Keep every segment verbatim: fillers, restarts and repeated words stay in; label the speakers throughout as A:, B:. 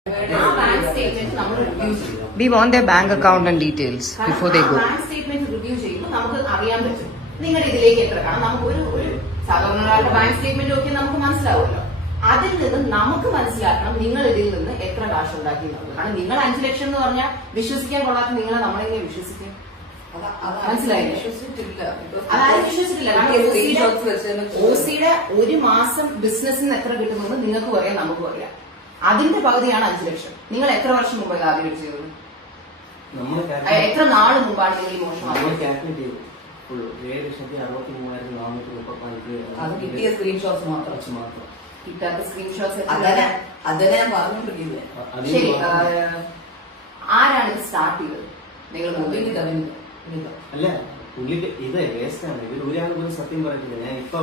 A: bank statement നമ്മൾ review ചെയ്യും.
B: We want their bank account and details before they go.
A: Bank statement review ചെയ്യുമ്പോൾ നമുക്ക് അറിയാൻ പറ്റും നിങ്ങളുടെ ഇതിലേക്ക് എത്ര കാരണം നമുക്ക് ഒരു ഒരു സാധാരണ ഒരാളുടെ ബാങ്ക് സ്റ്റേറ്റ്മെന്റ് ഒക്കെ നമുക്ക് മനസ്സിലാവുമല്ലോ. അതിൽ നിന്ന് നമുക്ക് മനസ്സിലാക്കണം നിങ്ങൾ ഇതിൽ നിന്ന് എത്ര കാശ് ഉണ്ടാക്കി എന്നുള്ളത്. കാരണം നിങ്ങൾ അഞ്ചു ലക്ഷം എന്ന് പറഞ്ഞാൽ വിശ്വസിക്കാൻ കൊള്ളാത്ത നിങ്ങളെ നമ്മളെങ്ങനെ വിശ്വസിക്കും? മനസ്സിലായില്ലേ? അതായത് വിശ്വസിച്ചിട്ടില്ല. ഓസിയുടെ ഒരു മാസം ബിസിനസ്സിന് എത്ര കിട്ടുമെന്ന് നിങ്ങൾക്കും അറിയാം നമുക്കും അറിയാം. അതിന്റെ പകുതിയാണ് അഞ്ചു ലക്ഷം. നിങ്ങൾ എത്ര വർഷം മുമ്പ് ആദ്യം ചെയ്തത്? എത്ര നാള് മുമ്പാണ് നിങ്ങൾ ഈ മോശം?
C: അത് കിട്ടിയ സ്ക്രീൻഷോട്ട്സ് മാത്രം
A: കിട്ടാത്ത സ്ക്രീൻഷോട്ട്സ്
C: അതിനെ ഞാൻ പറഞ്ഞുകൊണ്ടിരിക്കുന്നത്.
A: ശരി, ആരാണ് ഇത് സ്റ്റാർട്ട് ചെയ്തത്? നിങ്ങൾ
D: അല്ല പുള്ളിക്ക് ഇത് വേസ്റ്റാണ്. ഇവർ ഒരാൾ പോലും സത്യം പറയത്തില്ല. ഞാൻ ഇപ്പൊ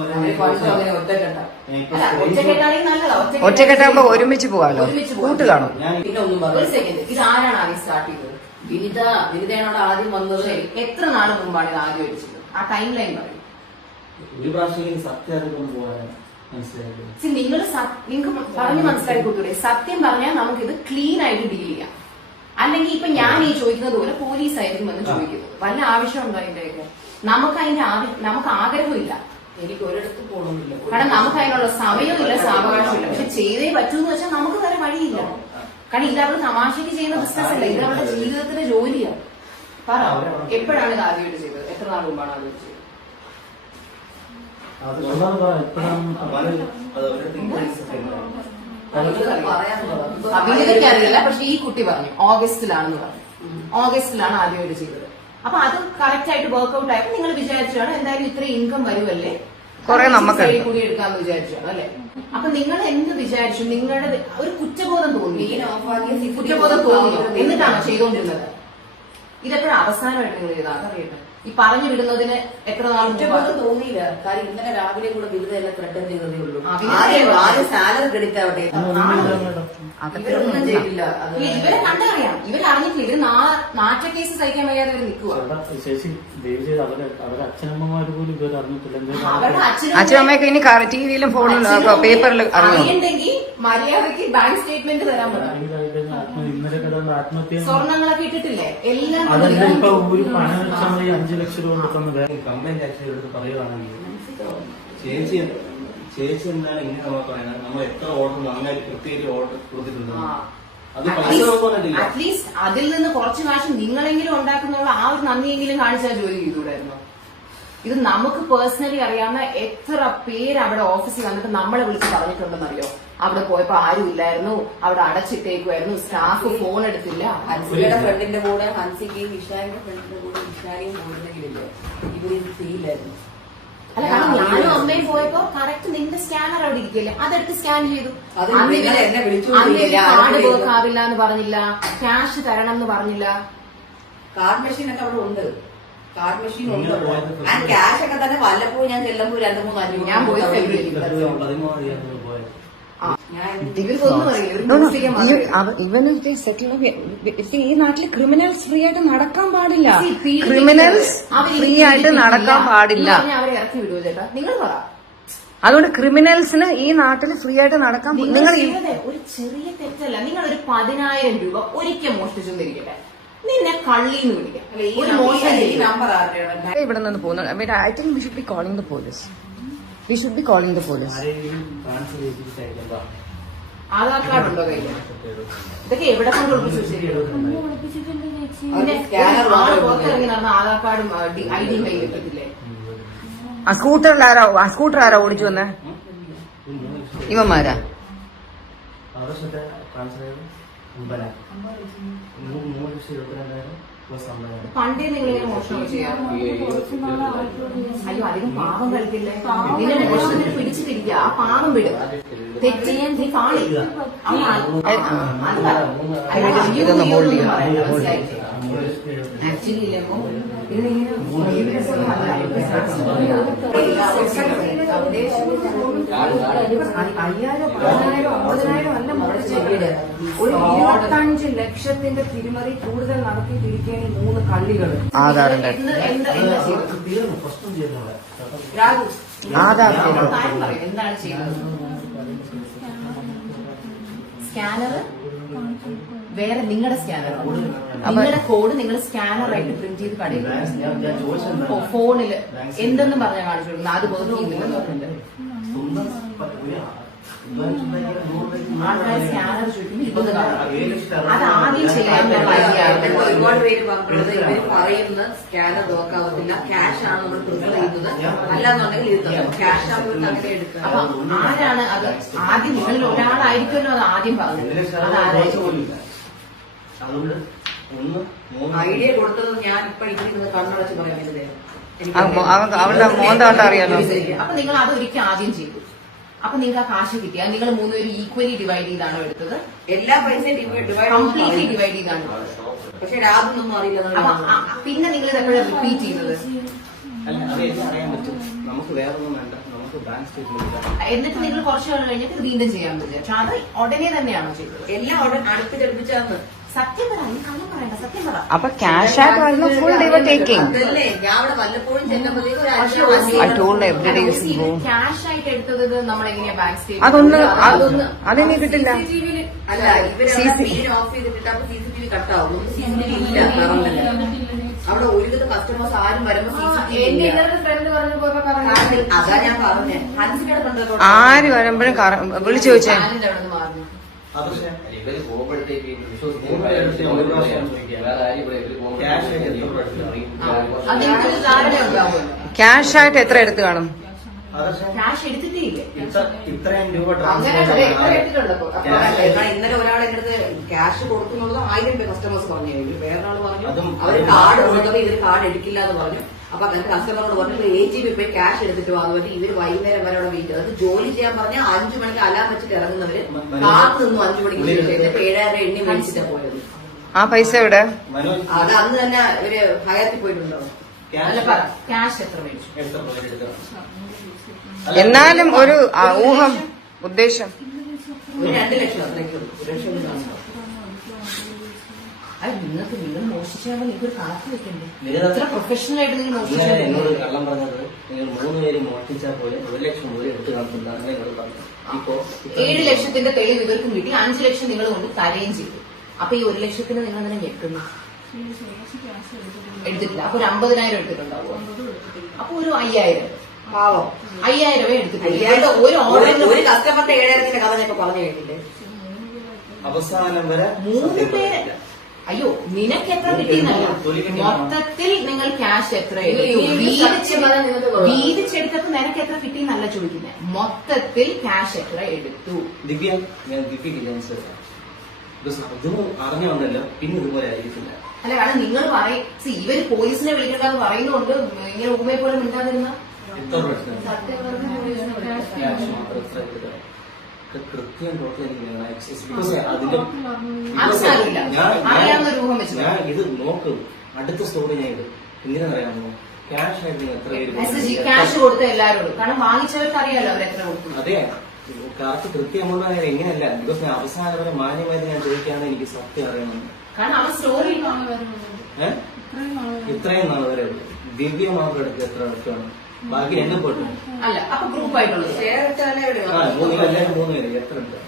B: ഒറ്റക്കെട്ടാകുമ്പോ ഒരുമിച്ച് പോവാലോ, കൂട്ട് കാണും.
A: ഒരു സെക്കൻഡ്, ഇത് ആരാണ് ആദ്യം സ്റ്റാർട്ട് ചെയ്തത്?
C: വിനിത വിനിതയാണ് ആദ്യം വന്നത്.
A: എത്ര നാള് മുമ്പാണ് ഇത് ആദ്യം അടിച്ചത്? ആ ടൈം ലൈൻ പറയും.
D: ഒരു പ്രാവശ്യം സത്യം അറിഞ്ഞുകൊണ്ട് പോകാൻ മനസ്സിലായത്
A: നിങ്ങൾ നിങ്ങൾക്ക് പറഞ്ഞു മനസ്സിലാക്കി കൊടുത്തൂടെ? സത്യം പറഞ്ഞാൽ നമുക്കിത് ക്ലീൻ ആയിട്ട് ഡീൽ ചെയ്യാം. അല്ലെങ്കിൽ ഇപ്പൊ ഞാൻ ഈ ചോദിക്കുന്നത് പോലെ പോലീസ് ആയിരിക്കും എന്ന് ചോദിക്കുന്നത്. വല്ല ആവശ്യമുണ്ടോ അതിന്റെയൊക്കെ? നമുക്ക് അതിന്റെ നമുക്ക് ആഗ്രഹമില്ല.
C: എനിക്ക് ഒരിടത്ത് പോകണമെന്നില്ല.
A: കാരണം നമുക്ക് അതിനുള്ള സമയമില്ല, സാവകാശമില്ല. പക്ഷെ ചെയ്തേ പറ്റൂന്ന് വെച്ചാൽ നമുക്ക് വേറെ വഴിയില്ല. കാരണം ഇത് അവര് തമാശക്ക് ചെയ്യുന്ന ബിസിനസ് അല്ല, ഇത് അവരുടെ ജീവിതത്തിന്റെ ജോലിയാണ്. പറ, എപ്പോഴാണ് ഇത് ആദ്യമായിട്ട് ചെയ്തത്? എത്ര നാൾ മുമ്പാണ് ആദ്യം ചെയ്തത്? അഭിനന്ദിക്ക് അറിയില്ല, പക്ഷെ ഈ കുട്ടി പറഞ്ഞു ഓഗസ്റ്റിലാണെന്ന് പറഞ്ഞു. ഓഗസ്റ്റിലാണ് ആദ്യമായിട്ട് ചെയ്തത്. അപ്പൊ അത് കറക്റ്റ് ആയിട്ട് വർക്ക്ഔട്ട് ആയപ്പോ നിങ്ങൾ വിചാരിച്ചാണ് എന്തായാലും ഇത്ര ഇൻകം വരുമല്ലേ,
B: കുറെ നമുക്ക്
A: കൂടി എടുക്കാന്ന് വിചാരിച്ചാണ് അല്ലെ? അപ്പൊ നിങ്ങൾ എന്ത് വിചാരിച്ചു? നിങ്ങളുടെ ഒരു കുറ്റബോധം തോന്നി, കുറ്റബോധം തോന്നി എന്നിട്ടാണ് ചെയ്തുകൊണ്ടിരുന്നത്. ഇതെപ്പോഴും അവസാനമായിട്ട് നിങ്ങൾ ചെയ്താൽ അതറിയട്ടെ. ഈ പറഞ്ഞു വിടുന്നതിന് എത്ര നാൾ
C: കുറ്റബോധം തോന്നിയില്ല. കാര്യം ഇന്നലെ രാവിലെ കൂടെ വിവിധ എല്ലാം ത്രെഡ് ചെയ്തതേ ഉള്ളൂ. ആദ്യം സാലറി ക്രെഡിറ്റ് ആവട്ടെ, ഇവരൊന്നും ചെയ്തില്ല.
A: ഇവരെ കണ്ടറിയാം, ഇവർ അറിഞ്ഞിട്ടില്ല. ഇവര് നാറ്റ കേസ് സഹിക്കാൻ വയ്യാതെ ഇവർ നിൽക്കുക.
B: അച്ഛനമ്മയൊക്കെ ഇനി ടിവിയിലും ഫോണിലും പേപ്പറിൽ
A: അറിയണ്ടെങ്കിൽ മര്യാദക്ക് ബാങ്ക് സ്റ്റേറ്റ്മെന്റ് തരാൻ പറ്റും. സ്വർണ്ണങ്ങളൊക്കെ ഇട്ടിട്ടില്ലേ എല്ലാം
D: അഞ്ചു ലക്ഷം രൂപ കംപ്ലൈന്റ് ആക്ച്വലി എടുത്ത് പറയുവാണെങ്കിൽ ചേച്ചി ചേച്ചി എന്താണ് ഇങ്ങനെ നമ്മൾ പറയുന്നത്? നമ്മൾ എത്ര ഓർഡർ നന്നായിട്ട് കൃത്യമായിട്ട് ഓർഡർ കൊടുത്തിട്ടുണ്ട്. അത് പൈസ നോക്കാനില്ല.
A: അറ്റ്ലീസ്റ്റ് അതിൽ നിന്ന് കുറച്ച് കാശ് നിങ്ങളെങ്കിലും ഉണ്ടാക്കുന്നുള്ള ആ ഒരു നന്ദിയെങ്കിലും കാണിച്ചാൽ ജോലി ചെയ്തുകൂടായിരുന്നു. ഇത് നമുക്ക് പേഴ്സണലി അറിയാവുന്ന എത്ര പേര് അവിടെ ഓഫീസിൽ വന്നിട്ട് നമ്മളെ വിളിച്ച് പറഞ്ഞിട്ടുണ്ടെന്നറിയോ? അവിടെ പോയപ്പോ ആരും ഇല്ലായിരുന്നു, അവിടെ അടച്ചിട്ടേക്കുമായിരുന്നു, സ്റ്റാഫ് ഫോൺ എടുത്തില്ല.
C: ഹൻസിയുടെ ഫ്രണ്ടിന്റെ കൂടെ ഹൻസിക്കും ഇഷാന്റെ ഫ്രണ്ടിന്റെ കൂടെ ഇഷാനെയും പോയിരുന്നെങ്കിലല്ലോ ഇവര് ഇത് ചെയ്യില്ലായിരുന്നു.
A: അല്ല, കാരണം ഞാനും അമ്മയും പോയപ്പോ കറക്റ്റ് നിന്റെ സ്കാനർ അവിടെ ഇരിക്കില്ലേ, അതെടുത്ത് സ്കാൻ ചെയ്തു.
C: എന്നെ വിളിച്ചു
A: കാർഡ് വർക്ക് ആവില്ല എന്ന് പറഞ്ഞില്ല, ക്യാഷ് തരണം എന്ന് പറഞ്ഞില്ല.
C: കാർഡ് മെഷീൻ ഒക്കെ അവിടെ ഉണ്ട്, കാർഡ് മെഷീൻ ഉണ്ട്. ആ ക്യാഷ് ഒക്കെ തന്നെ വല്ലപ്പോഴും ഞാൻ ചെല്ലുമ്പോ രണ്ടു മൂന്ന് അഞ്ഞൂറ്
A: ഞാൻ പോയി
B: ഈ നാട്ടില് ക്രിമിനൽസ് ഫ്രീ ആയിട്ട് നടക്കാൻ പാടില്ല. ക്രിമിനൽസ് ഫ്രീ ആയിട്ട് നടക്കാൻ പാടില്ല.
A: അവരെ ഇറക്കി വിടുവോ ചേട്ടാ? നിങ്ങൾ പറ.
B: അതുകൊണ്ട് ക്രിമിനൽസിന് ഈ നാട്ടിൽ ഫ്രീ ആയിട്ട് നടക്കാൻ നിങ്ങൾ
A: ഒരു ചെറിയ തെറ്റല്ല. നിങ്ങൾ ഒരു പതിനായിരം രൂപ ഒരിക്കൽ മോഷ്ടിച്ചെന്നിരിക്കട്ടെ, നിന്നെ കള്ളിന്ന് വിളിക്കാം. ഒരു മോശം
C: നമ്പർ
B: ഇവിടെ നിന്ന് പോകുന്നത്. I think we should be calling the police. We should be calling the police.
A: Aadhaar card ഉണ്ടോ കയ്യിൽ? ഇതൊക്കെ എവിടെ കൊണ്ട് ഒളിപ്പിച്ചു? പുറത്തിറങ്ങി നടന്ന ആധാർ കാർഡും ഐ ഡിയും കയ്യിൽ വെക്കത്തില്ലേ?
B: ആ സ്കൂട്ടറിൽ ആരോ ആ സ്കൂട്ടർ ആരോ ഓടിച്ചു വന്നേ? ഇവന്മാരാ?
A: പണ്ടേ നിങ്ങളിങ്ങനെ മോഷണം ചെയ്യാം. അയ്യോ, അധികം പാവം കളിക്കില്ലേ? നിന്നെ മോഷണത്തിന് പിടിച്ചു തിരിക്കുക, ആ പാവം വിടുക. തെറ്റ് ചെയ്യാൻ നീ കാണി.
B: ഇതൊന്ന് ഹോൾഡ് ചെയ്യാം.
A: ആക്ച്വലി ഇല്ലപ്പോ ഇതിനിങ്ങനെ അയ്യായിരം പതിനായിരം അമ്പതിനായിരം അല്ല മുടച്ചത്. ഒരു ഇരുപത്തഞ്ച് ലക്ഷത്തിന്റെ തിരിമറി കൂടുതൽ നടത്തിയിട്ടിരിക്കുകയാണ് ഈ മൂന്ന് കള്ളികൾ.
B: ആധാറിന്റെ ആധാർ
A: എന്താണ് ചെയ്യുന്നത്? സ്കാനർ വേറെ നിങ്ങളുടെ സ്കാനർ നിങ്ങളുടെ കോഡ് നിങ്ങൾ സ്കാനറായിട്ട് പ്രിന്റ് ചെയ്ത് കടയിൽ
D: ഞാൻ ഞാൻ ചോദിച്ചത്
A: ഓ, ഫോണില് എന്തെന്നും പറഞ്ഞാൽ കാണിച്ചു കൊടുക്കുന്നത് അത് വർക്ക് ചെയ്യുന്നില്ല നോക്കുന്നത്
D: സ്വന്തം പ- ഒരു അഡ്വാൻസ് ഉണ്ടാക്കിയ നൂറ് രൂപയ്ക്ക്
A: ആൾക്കാർ സ്കാനർ ചോദിക്കുമ്പോൾ ഇരുപത് കാണും
D: ഏഴ് ലക്ഷം
A: അത് ആദ്യം ചെയ്യാനുള്ള വഴിയാണ്
C: ഇപ്പൊ ഒരുപാട് പേര് പറഞ്ഞത് ഇവര് പറയുന്ന സ്കാനർ നോക്കാവത്തില്ല, ക്യാഷ് ആണ് നമ്മൾ പ്രിഫർ ചെയ്യുന്നത്, അല്ലാന്നുണ്ടെങ്കിൽ ഇത് ക്യാഷ് ആകുമ്പോൾ അങ്ങനെ എടുക്കുക.
A: അപ്പൊ ആരാണ് അത് ആദ്യം നിങ്ങളിൽ ഒരാളായിരിക്കുമല്ലോ അത് ആദ്യം
D: ഏഴ്
A: പറഞ്ഞത്
D: ലക്ഷം
A: അതാരായിരിക്കും
D: പോലില്ല. അതുകൊണ്ട് ഒന്ന് മൂന്ന്
C: ഐഡിയ കൊടുത്തത് ഞാൻ ഇപ്പൊ ഇരിക്കുന്നത് കണ്ണടച്ച് പറയുന്നത്
B: അവളുടെ മോന്താട്ടം അറിയാലോ.
A: അപ്പൊ നിങ്ങൾ അത് ഒരിക്കൽ ആദ്യം ചെയ്തു. അപ്പൊ നിങ്ങൾക്ക് ആ കാശ് കിട്ടിയാൽ നിങ്ങൾ മൂന്നുപേരും ഈക്വലി ഡിവൈഡ് ചെയ്താണോ എടുത്തത്?
C: എല്ലാ പൈസയും ഡിവൈഡ്
A: കംപ്ലീറ്റ്ലി ഡിവൈഡ് ചെയ്താണ്.
C: പക്ഷെ രാതൊന്നും അറിയില്ല.
A: അപ്പൊ ആ- പിന്നെ നിങ്ങൾ ഇത് എപ്പോഴാണ് റിപ്പീറ്റ് ചെയ്തത്?
D: അല്ല അത് എല്ലാം അറിയാൻ പറ്റും. നമുക്ക് വേറെ ഒന്നും വേണ്ട, നമുക്ക് ബാങ്ക് സ്റ്റേറ്റ്മെന്റ്
A: എന്നിട്ട് നിങ്ങൾ കുറച്ച് കാലം കഴിഞ്ഞിട്ട് ഇത് വീണ്ടും ചെയ്യാൻ പറ്റില്ല. പക്ഷെ അത് ഉടനെ തന്നെയാണോ ചെയ്തത്?
C: എല്ലാം അവിടെ അടുപ്പിച്ചടുപ്പിച്ചാന്ന്
A: സത്യം പറ, നീ കള്ളം പറയണ്ട, സത്യം പറ.
B: അപ്പൊ ക്യാഷ് ആയിട്ട് വരുന്ന ഫുൾ ഡേ ടേക്കിംഗ്.
C: അതല്ലേ ഞാൻ അവിടെ വല്ലപ്പോഴും ചെല്ലുമ്പോഴത്തേക്കും ഒരു അഞ്ച്
B: I told her every day you should go.
A: Cash ആയിട്ട് എടുത്തത് നമ്മൾ എങ്ങനെയാ ബാങ്ക്
B: അതൊന്ന്
A: സ്റ്റേറ്റ്മെന്റ്?
B: അതിനി കിട്ടില്ല.
C: അല്ല ഇവര്
B: സി സി-
C: മീൻ ഓഫ് ചെയ്തിട്ട് അപ്പൊ സി സി ടി വി കട്ടാവും. സി സി ടി വി ഇല്ല കറണ്ടില്. അവിടെ ഒരുവിധ കസ്റ്റമേഴ്സ് ആരും വരുമ്പോ സി സി ടി വി
A: എന്റെ
C: ഇല്ല.
A: ഇന്നലെ ഫ്രണ്ട് പറഞ്ഞു പോയപ്പോ പറഞ്ഞു
C: അതാ ഞാൻ പറഞ്ഞേ ഹൻസിയുടെ കണ്ടതോടെ
B: ആര് വരുമ്പോഴും കറ- വിളിച്ചു ചോദിച്ചേ.
A: ചാനലിന്റെ അവിടെ നിന്ന് മാറുന്നു.
D: അത് പക്ഷേ
E: ഇവര് പോകുമ്പോഴത്തേക്ക്
D: മൂന്ന് ലക്ഷം ഒരു പ്രാവശ്യം ചോദിക്കാം.
E: വേറെ ആരും ഇവിടെ ഇവര്
D: ക്യാഷ് ആയിട്ട് എത്ര പ്രാവശ്യം
E: പോകുമ്പോൾ
A: അത് നിങ്ങൾക്ക് ധാരണ ഉണ്ടാവുമല്ലോ.
B: ക്യാഷ് ആയിട്ട് എത്ര എടുത്ത് കാണും?
D: അത് പക്ഷേ
A: ക്യാഷ് എടുത്തിട്ടേ ഇല്ലേ?
D: ഇത്ര- ഇത്രയും രൂപ
A: അങ്ങനെ
D: ട്രാൻസ്ഫർ
A: എത്ര എടുത്തിട്ടുണ്ടോ?
C: കാരണം ഇന്നലെ ഒരാൾ എന്റെ അടുത്ത് ക്യാഷ് കൊടുക്കുന്നുള്ളത് ആയിരം രൂപ കസ്റ്റമേഴ്സ് പറഞ്ഞു. വേറെ ആൾ പറഞ്ഞു
D: അതും
C: അവര് കാർഡ് കൊടുത്തപ്പോ ഇവര് കാർഡ് എടുക്കില്ല എന്ന് പറഞ്ഞു. അപ്പൊ അങ്ങനെ കസ്റ്റമറോട് പറഞ്ഞു എ ജി ബി പോയി ക്യാഷ് എടുത്തിട്ട് വന്നു പറ്റി ഇവര് വൈകുന്നേരം വരെ അവിടെ വെയിറ്റ്. അത് ജോലി ചെയ്യാൻ പറഞ്ഞാൽ അഞ്ചു മണിക്ക് അലാം വെച്ചിട്ട് ഇറങ്ങുന്നവര് കാത്തു നിന്നു അഞ്ചു മണിക്ക് ശേഷം എന്നിട്ട് ഏഴായിരം എണ്ണി മേടിച്ചിട്ടാ പോയത്.
B: ആ പൈസ എവിടെ?
D: മനോജ്
C: അത് അന്ന് തന്നെ ഇവര് ഹയത്തിൽ പോയിട്ടുണ്ടോ?
A: അല്ല
D: ക്യാഷ്
A: പറ, ക്യാഷ് എത്ര മേടിച്ചു?
D: എത്ര രൂപ എടുക്കണം?
B: എന്നാലും ഒരു ആ, ഊഹം ഉദ്ദേശം.
C: ഒരു രണ്ട് ലക്ഷം അത്രയ്ക്ക് ഉള്ളൂ. ഒരു ലക്ഷം ഒന്നും കാണും.
A: അത് നിങ്ങൾക്ക് നിങ്ങൾ മോഷിച്ചാൽ നിങ്ങൾക്ക് ഒരു കണക്ക് വെക്കണ്ടേ?
D: നിങ്ങൾ
A: എത്ര പ്രൊഫഷണൽ ആയിട്ട് നിങ്ങൾ
D: ഇന്നലെ എന്നോട്
A: മോഷിച്ചു?
D: കള്ളം പറഞ്ഞത് നിങ്ങൾ മൂന്ന് പേര് മോഷ്ടിച്ചാൽ പോലെ ഒരു ലക്ഷം മുതൽ എടുത്ത് കാണിച്ചിട്ടാണ് എന്നോട് പറഞ്ഞത്. ഇപ്പോ
A: ഏഴ് ലക്ഷത്തിന്റെ തെളിവ് ഇവർക്കും കിട്ടി, അഞ്ചു ലക്ഷം നിങ്ങൾ കൊണ്ട് തരുകയും ചെയ്തു. അപ്പൊ ഈ ഒരു ലക്ഷത്തിന് നിങ്ങൾ തന്നെ ഞെക്കുന്നു. എടുത്തിട്ടില്ല. അപ്പൊ ഒരു അമ്പതിനായിരം എടുത്തിട്ടുണ്ടാവുമോ? അപ്പൊ ഒരു അയ്യായിരം
C: പാവം
A: അയ്യായിരമേ എടുത്തിട്ടില്ല.
C: അയ്യായിരം
A: ഇവരുടെ ഒരു ഓർഡറിന്
C: ഒരു കസ്റ്റമറിന്റെ ഏഴായിരത്തിന്റെ കഥ ഞാൻ ഇപ്പൊ പറഞ്ഞു കേട്ടില്ലേ?
D: അവസാനം വരെ
A: മൂന്ന് പേര്. അയ്യോ, നിനക്ക് എത്ര കിട്ടിയെന്നല്ല, മൊത്തത്തിൽ നിങ്ങൾ ക്യാഷ് എത്ര എടുത്തു, വീതിച്ചെടുത്തപ്പോ നിനക്ക് എത്ര കിട്ടിയെന്നല്ല ചോദിക്കുന്നത്, മൊത്തത്തിൽ ക്യാഷ് എത്ര എടുത്തു.
D: ദിവ്യ ഞാൻ ദിവ്യക്ക് ക്യാൻസർ ഇതൊന്നും അറിഞ്ഞു വന്നല്ലോ, പിന്നെ ഇതുപോലെ ആയിരിക്കില്ല.
A: അല്ല, കാരണം നിങ്ങൾ പറയും ഇവര് പോലീസിനെ വിളിക്കണ്ടെന്ന് പറയുന്നുണ്ട്, ഇങ്ങനെ ഉപയെ പോലെ മിണ്ടാതിരുന്ന
D: എത്ര പ്രശ്നം ക്യാഷ് മാത്രം എത്ര എടുക്കണം കൃത്യം ടോട്ടൽ എനിക്ക് വേണം. Access because അതിന്റെ
A: അത് സാരമില്ല.
D: ഞാൻ
A: അറിയാവുന്ന ഒരു ഊഹം വെച്ച്
D: ഞാൻ ഇത് നോക്കും. അടുത്ത സ്റ്റോറി ഞാൻ ഇത് എന്തിനാണെന്നറിയാമോ? ക്യാഷ് ആയിട്ട് നിങ്ങൾ എത്ര പേര്
A: മെസ്സേജ് ക്യാഷ് കൊടുത്ത എല്ലാവരോടും, കാരണം വാങ്ങിച്ചവർക്ക് അറിയാലോ അവരെത്ര കൊടുത്തു.
D: അതെ, കറക്റ്റ് കൃത്യമുള്ള എങ്ങനെയല്ല. ബിക്കോസ് ഞാൻ അവസാനം വരെ മാന്യമായിട്ട് ഞാൻ ചോദിക്കാണ് എനിക്ക് സത്യം അറിയണം.
A: കാരണം അവൻ സ്റ്റോറി
D: ഏഹ് ഇത്രയും നാൾ വരെ ദിവ്യ മാത്രം എടുത്ത് എത്ര എടുക്കണം, ബാക്കി എന്നെ പോട്ടു.
A: അല്ല, അപ്പൊ ഗ്രൂപ്പ് ആയിട്ടുള്ളത്
C: ഷെയർ ഇട്ടാലേ ഇവിടെ
D: ആ മൂന്ന് എല്ലാവരും മൂന്ന് പേര് എത്ര എടുക്കാം?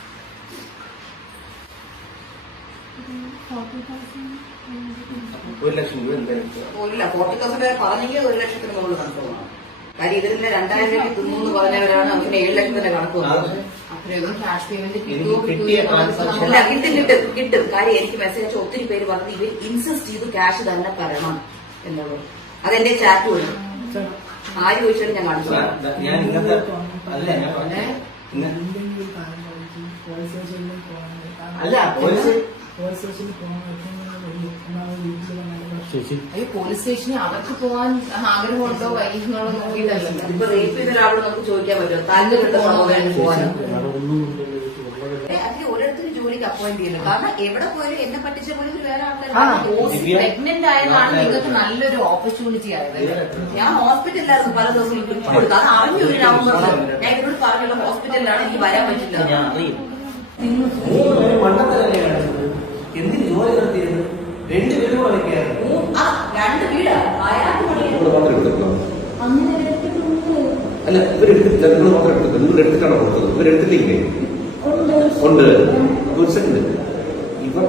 D: ഒരു ലക്ഷം രൂപ എന്തായാലും എടുക്കുക.
C: ഇല്ല ഫോർട്ടി തൗസൻഡ് പറഞ്ഞെങ്കിൽ ഒരു ലക്ഷത്തിന് മുകളിൽ കണക്ക് പോകണം. കാര്യം ഇതിന്റെ രണ്ടായിരം രൂപ തിന്നു എന്ന് പറഞ്ഞവരാണ് നമുക്ക് ഏഴ് ലക്ഷത്തിന്റെ കണക്ക് വന്നത്.
A: അത്രയൊന്നും ക്യാഷ് പേയ്മെന്റ്
D: എനിക്ക് കിട്ടിയ transaction-
C: അല്ല കിട്ടും കിട്ടും കിട്ടും. കാര്യം എനിക്ക് മെസ്സേജ് അയച്ച ഒത്തിരി പേര് പറഞ്ഞത് ഇവർ ഇൻസിസ്റ്റ് ചെയ്ത് ക്യാഷ് തന്നെ തരണം എന്നുള്ളത്. അതെന്റെ ചാറ്റ് വഴി ആര് ചോദിച്ചാലും ഞാൻ കാണിച്ചു തരാം.
D: ഞാൻ- ഞാൻ ഇന്നത്തെ അല്ല ഞാൻ പറഞ്ഞേ. ഇന്ന് അല്ല പോലീസ്
A: അയ്യോ, പോലീസ് സ്റ്റേഷനിൽ അവർക്ക് പോകാൻ ആഗ്രഹമുണ്ടോ വൈകുന്നോ നോക്കിയിട്ടല്ലോ.
C: ഇപ്പൊ റേപ്പ് ചെയ്ത ഒരാളോട് നമുക്ക് ചോദിക്കാൻ പറ്റുമോ താല്പര്യമുള്ള സഹോദരന് പോകാനോ? അതിന് ഓരോരുത്തരും ജോലിക്ക് അപ്പോയിന്റ് ചെയ്യുന്നു. കാരണം എവിടെ പോയാലും എന്നെ പറ്റിച്ച പോലെ ഒരു വേറെ ആൾക്കാർ
A: പ്രഗ്നന്റ് ആയതാണ് നിങ്ങൾക്ക് നല്ലൊരു ഓപ്പർച്യൂണിറ്റി ആയത്.
C: ഞാൻ ഹോസ്പിറ്റലിലായിരുന്നു പല ദിവസം കൊടുത്തു. അത് അറിഞ്ഞു ഒരു നവംബറിൽ ഞാൻ ഇവരോട് പറഞ്ഞുള്ള ഹോസ്പിറ്റലിലാണ് എനിക്ക് വരാൻ പറ്റില്ല.
D: ഞാൻ അറിയും. മൂന്ന് പേര് മണ്ടത്തരല്ലാണ് എന്തിന് ജോലി നടത്തിയത്? രണ്ട് പേരും കളിക്കാറ്.
C: ആ രണ്ട് വീടാ അയാൾക്ക് പണിയാണ്.
F: നിങ്ങൾ മാത്രം എടുത്തിട്ടുള്ളൂ. അല്ല ഇവരെടുത്തിട്ടില്ല, നിങ്ങൾ മാത്രം എടുത്തിട്ടില്ല. നിങ്ങൾ എടുത്തിട്ടാണോ കൊടുത്തത്? ഇവരെടുത്തിട്ടില്ലേ? ഉണ്ട്. ഒരു സെക്കൻഡ്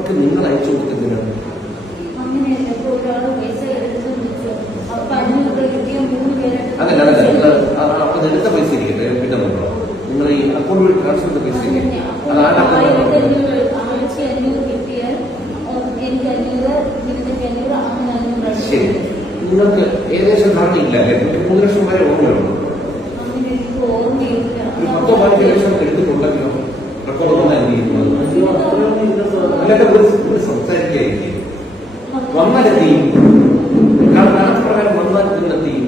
F: അവർക്ക് നിങ്ങൾ അയച്ചു കൊടുക്കുന്നതിനാണ്
G: അങ്ങനെയല്ല. ഇപ്പൊ ഒരാള് പൈസ എടുത്ത് വെച്ചു. അപ്പൊ അഞ്ഞൂറ് കിട്ടിയ മൂന്ന് പേരായിട്ട്
F: അതല്ല അതല്ല നിങ്ങൾ അപ്പൊ എടുത്ത പൈസ ഇരിക്കട്ടെ പിന്നെ നോക്കണം. നിങ്ങൾ ഈ അക്കൗണ്ട് വഴി ട്രാൻസ്ഫർ ചെയ്ത പൈസ ഇല്ലേ അത് ആരുടെ
G: ആയിരത്തി
F: അക്കൗണ്ട്
G: അഞ്ഞൂറ് ആഴ്ച അഞ്ഞൂറ് കിട്ടിയാൽ എനിക്ക് അഞ്ഞൂറ് ഇതിനൊക്കെ അഞ്ഞൂറ് അങ്ങനെ അഞ്ഞൂറ്
F: ശരി. നിങ്ങൾക്ക് ഏകദേശം ധാരണ ഇല്ല അല്ലേ? ഒരു മൂന്ന് ലക്ഷം വരെ ഓർമ്മയുള്ളൂ.
G: അങ്ങനെ എനിക്ക് ഓർമ്മയില്ല.
F: ഒരു പത്തോ പതിനഞ്ച് ലക്ഷം എടുത്തിട്ടുണ്ടെങ്കിലോ റെക്കോർഡ് വന്നാൽ എന്ത് ചെയ്യുന്നത്? അല്ലാതെ ഒരു ഒരു സംസാരിക്കുകയായിരിക്കും വന്നാൽ എന്ത് ചെയ്യും? കണക്ക് പ്രകാരം വന്നാൽ നിങ്ങൾ എന്ത് ചെയ്യും?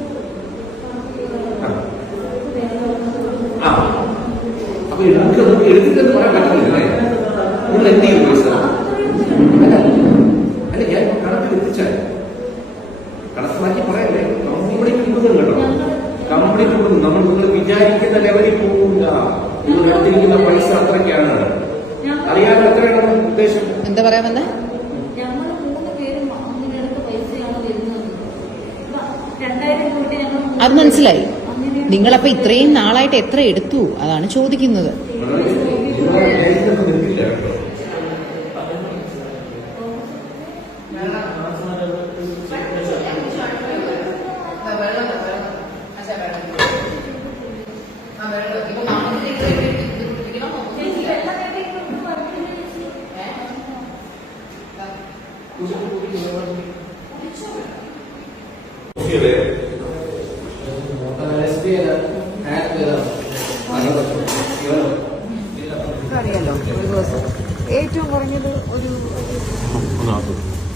F: ആ അപ്പൊ നമുക്ക് നമുക്ക് എടുത്തിട്ടെന്ന് പറയാൻ പറ്റുന്നില്ലേ? നിങ്ങൾ എന്ത് ചെയ്യും പൈസ? അല്ല അല്ല ഞാൻ കണക്ക് എത്തിച്ചാൽ കണക്കാക്കി പറയല്ലേ? കംപ്ലീറ്റ് കൊടുക്കും കേട്ടോ. കംപ്ലീറ്റ് കൊടുക്കും. നമ്മൾ നിങ്ങൾ വിചാരിക്കുന്ന ലെവലിൽ പോകില്ല. നിങ്ങൾ എടുത്തിരിക്കുന്ന പൈസ അത്രയ്ക്കാണ്. അറിയാതെ എത്രയാണ് ഉദ്ദേശം?
B: എന്താ പറയാൻ വന്നേ?
G: ഞങ്ങൾ മൂന്ന് പേരും അങ്ങനെ എടുത്ത പൈസയാണ് വരുന്നത്. രണ്ടായിരം കൂട്ടി ഞങ്ങൾ
B: അത് മനസ്സിലായി.
G: അങ്ങനെ
B: നിങ്ങളപ്പോ ഇത്രയും നാളായിട്ട് എത്ര എടുത്തു അതാണ് ചോദിക്കുന്നത്.
F: നിങ്ങൾ വിചാരിക്കുന്നത് നിൽക്കില്ല കേട്ടോ.
B: അറിയാലോ, ഒരു ദിവസം ഏറ്റവും കുറഞ്ഞത് ഒരു
F: ഒന്ന്